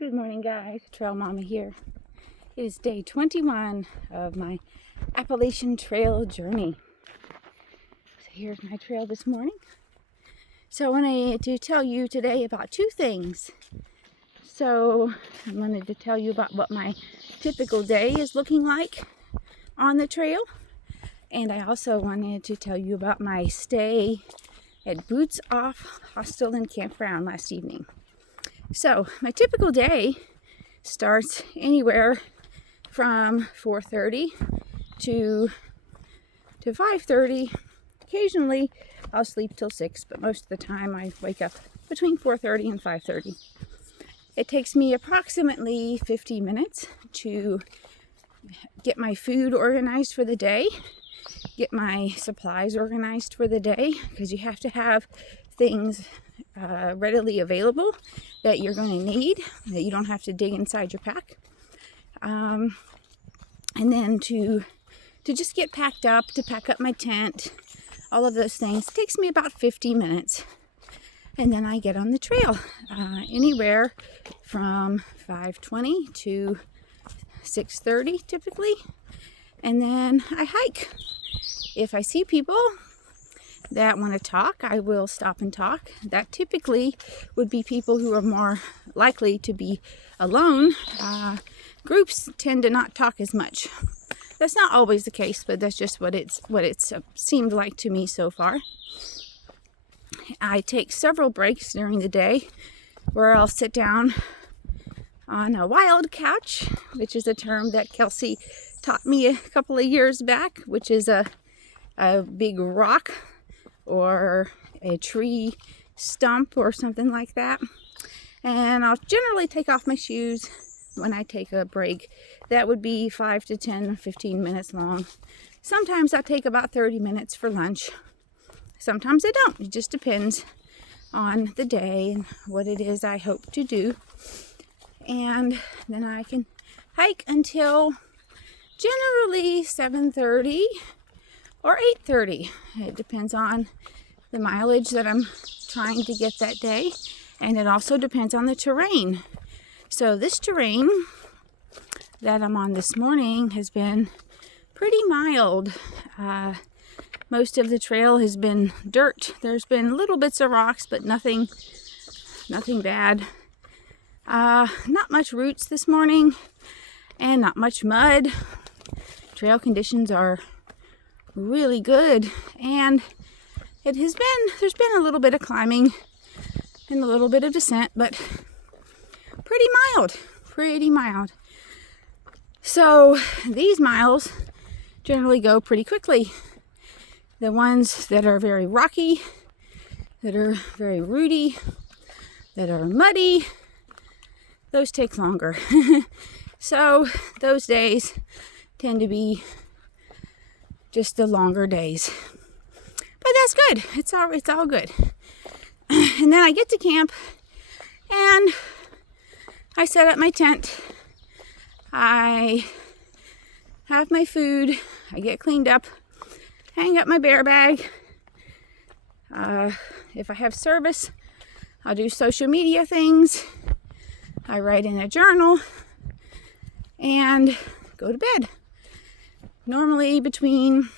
Good morning, guys. Trail Mama here. It is day 21 of my Appalachian Trail journey. So here's my trail this morning. So I wanted to tell you today about two things. So I wanted to tell you about what my typical day is looking like on the trail. And I also wanted to tell you about my stay at Boots Off Hostel and Campground last evening. So my typical day starts anywhere from 4:30 to 5:30. Occasionally I'll sleep till 6, but most of the time I wake up between 4:30 and 5:30. It takes me approximately 50 minutes to get my food organized for the day, get my supplies organized for the day, because you have to have things readily available that you're going to need, that you don't have to dig inside your pack. And then to just get packed up, to pack up my tent, all of those things. It takes me about 50 minutes. And then I get on the trail anywhere from 5:20 to 6:30 typically. And then I hike. If I see people that want to talk, I will stop and talk. That typically would be people who are more likely to be alone. Groups tend to not talk as much. That's not always the case, but that's just what it's seemed like to me so far. I take several breaks during the day where I'll sit down on a wild couch, which is a term that Kelsey taught me a couple of years back, which is a big rock or a tree stump or something like that. And I'll generally take off my shoes when I take a break. That would be 5 to 10, 15 minutes long. Sometimes I take about 30 minutes for lunch. Sometimes I don't. It just depends on the day and what it is I hope to do. And then I can hike until generally 7:30 or 8:30. It depends on the mileage that I'm trying to get that day, and it also depends on the terrain. So this terrain that I'm on this morning has been pretty mild. Most of the trail has been dirt. There's been little bits of rocks, but nothing bad. Not much roots this morning, and not much mud. Trail conditions are really good, and there's been a little bit of climbing and a little bit of descent, but pretty mild. So these miles generally go pretty quickly. The ones that are very rocky, that are very rooty, that are muddy, those take longer. So those days tend to be just the longer days. But that's good. It's all good. And then I get to camp and I set up my tent. I have my food. I get cleaned up. Hang up my bear bag. If I have service, I'll do social media things. I write in a journal and go to bed. Normally between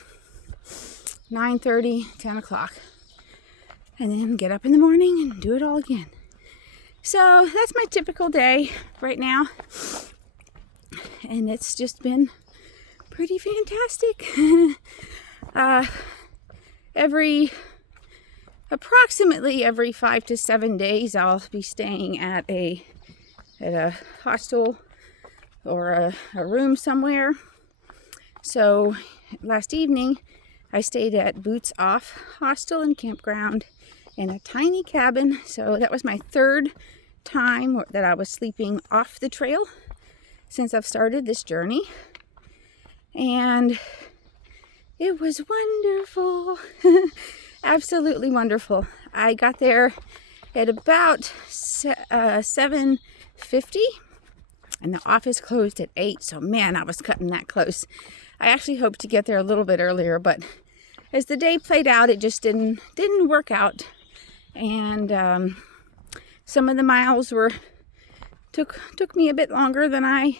9:30, 10 o'clock. And then get up in the morning and do it all again. So that's my typical day right now. And it's just been pretty fantastic. Approximately every 5 to 7 days, I'll be staying at a hostel or a room somewhere. So last evening, I stayed at Boots Off Hostel and Campground in a tiny cabin. So that was my third time that I was sleeping off the trail since I've started this journey. And it was wonderful. Absolutely wonderful. I got there at about 7:50 and the office closed at 8. So man, I was cutting that close. I actually hoped to get there a little bit earlier, but as the day played out, it just didn't work out. And some of the miles were took me a bit longer than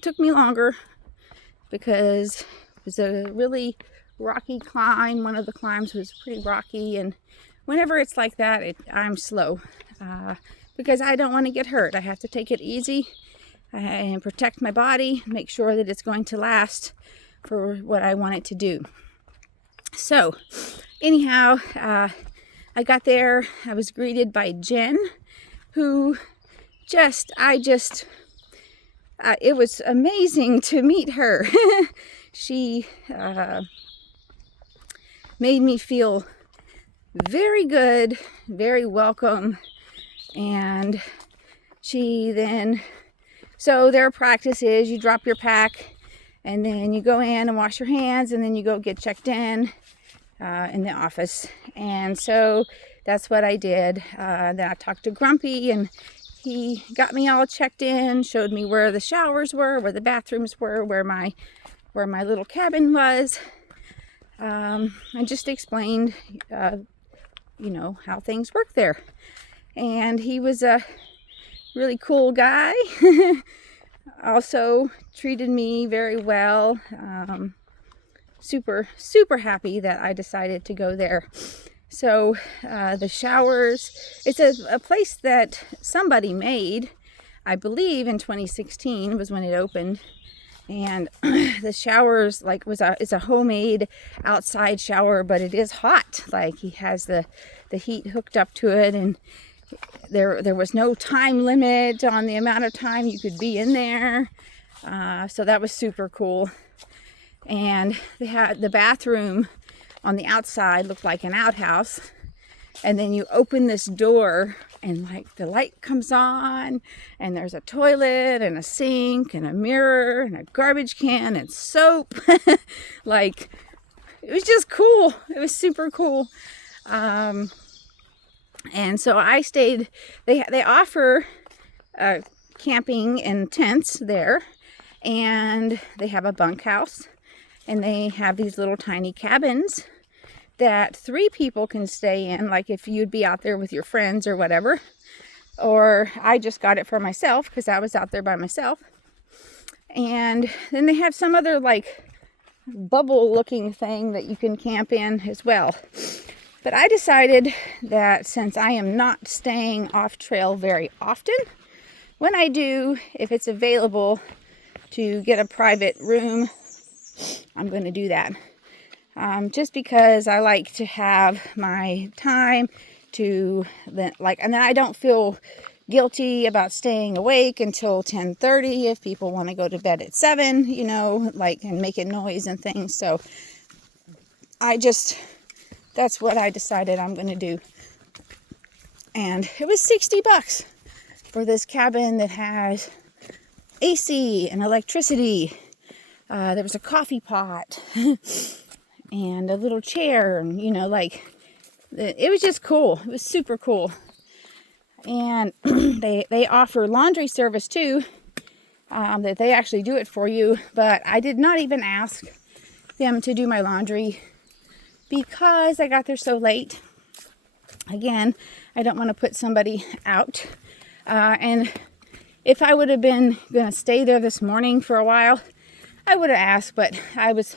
took me longer because it was a really rocky climb. One of the climbs was pretty rocky, and whenever it's like that, I'm slow because I don't want to get hurt. I have to take it easy and protect my body, make sure that it's going to last for what I want it to do. So anyhow, I got there. I was greeted by Jen, who it was amazing to meet her. She made me feel very good, very welcome. And so their practice is you drop your pack and then you go in and wash your hands and then you go get checked in the office. And so that's what I did. Then I talked to Grumpy and he got me all checked in, showed me where the showers were, where the bathrooms were, where my little cabin was. I just explained, how things work there. And he was a really cool guy. Also treated me very well. Super, super happy that I decided to go there. So the showers, it's a place that somebody made, I believe in 2016 was when it opened. And the showers, it's a homemade outside shower, but it is hot. Like, he has the heat hooked up to it, and there was no time limit on the amount of time you could be in there. So that was super cool. And they had the bathroom on the outside looked like an outhouse, and then you open this door and the light comes on and there's a toilet and a sink and a mirror and a garbage can and soap. It was just cool. It was super cool. And so I stayed. They offer camping in tents there, and they have a bunkhouse, and they have these little tiny cabins that 3 people can stay in, like if you'd be out there with your friends or whatever. Or I just got it for myself because I was out there by myself. And then they have some other bubble looking thing that you can camp in as well. But I decided that since I am not staying off trail very often, when I do, if it's available to get a private room, I'm going to do that. Just because I like to have my time to and then I don't feel guilty about staying awake until 10:30 if people want to go to bed at 7, and making noise and things. So that's what I decided I'm going to do. And it was $60 for this cabin that has AC and electricity. There was a coffee pot and a little chair, and it was just cool. It was super cool. And they offer laundry service too, that they actually do it for you. But I did not even ask them to do my laundry because I got there so late. Again, I don't want to put somebody out. And if I would have been going to stay there this morning for a while, I would have asked, but I was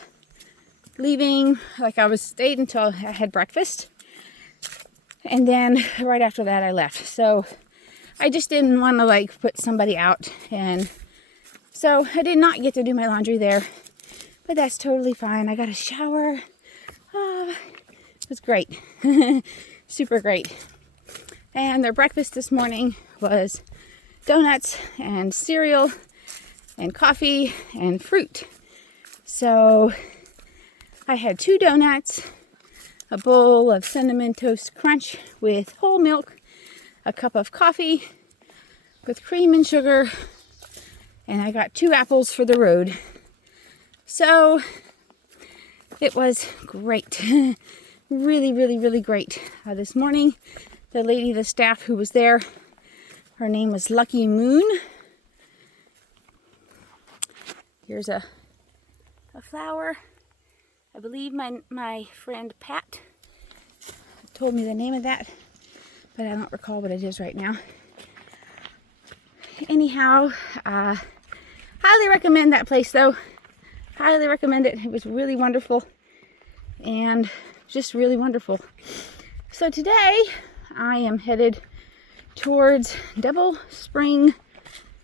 leaving, I stayed until I had breakfast. And then right after that, I left. So I just didn't want to put somebody out. And so I did not get to do my laundry there, but that's totally fine. I got a shower. It was great. Super great. And their breakfast this morning was donuts and cereal and coffee and fruit. So I had 2 donuts, a bowl of Cinnamon Toast Crunch with whole milk, a cup of coffee with cream and sugar, and I got 2 apples for the road. So it was great. Really, really, really great. This morning, the staff who was there, her name was Lucky Moon. Here's a flower. I believe my friend Pat told me the name of that, but I don't recall what it is right now. anyhow, highly recommend that place though. Highly recommend it. It was really wonderful and just really wonderful. So today I am headed towards Devil Spring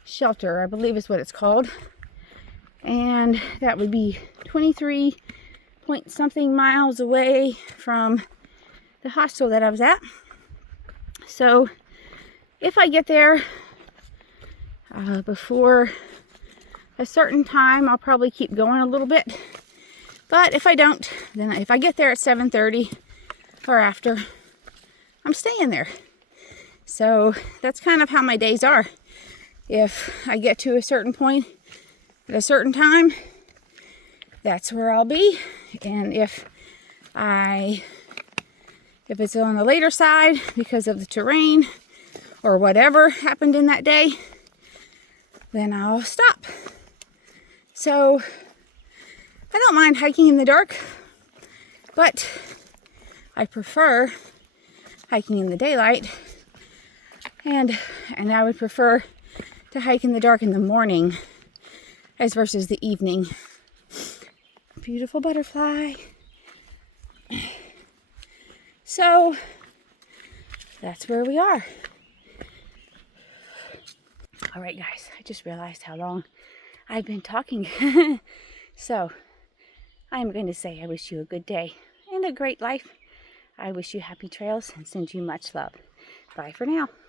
Shelter, I believe is what it's called. And that would be 23 point something miles away from the hostel that I was at. So if I get there before a certain time, I'll probably keep going a little bit. But if I don't, then if I get there at 7:30 or after, I'm staying there. So that's kind of how my days are. If I get to a certain point at a certain time, that's where I'll be. And if it's on the later side because of the terrain or whatever happened in that day, then I'll stop. So I don't mind hiking in the dark, but I prefer hiking in the daylight, and I would prefer to hike in the dark in the morning as versus the evening. Beautiful butterfly. So that's where we are. All right, guys, I just realized how long I've been talking. So I'm going to say I wish you a good day and a great life. I wish you happy trails and send you much love. Bye for now.